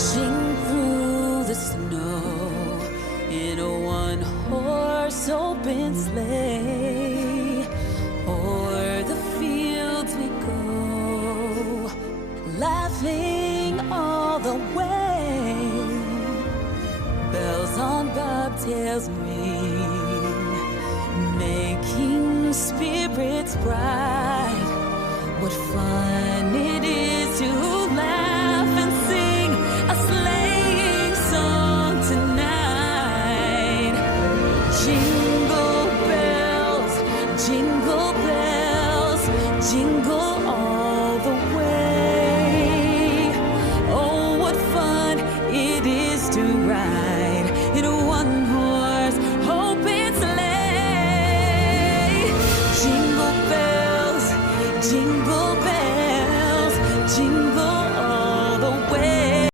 Dashing through the snow in a one-horse open sleigh. O'er the fields we go, laughing all the way. Bells on bobtails ring, making spirits bright. What fun it is to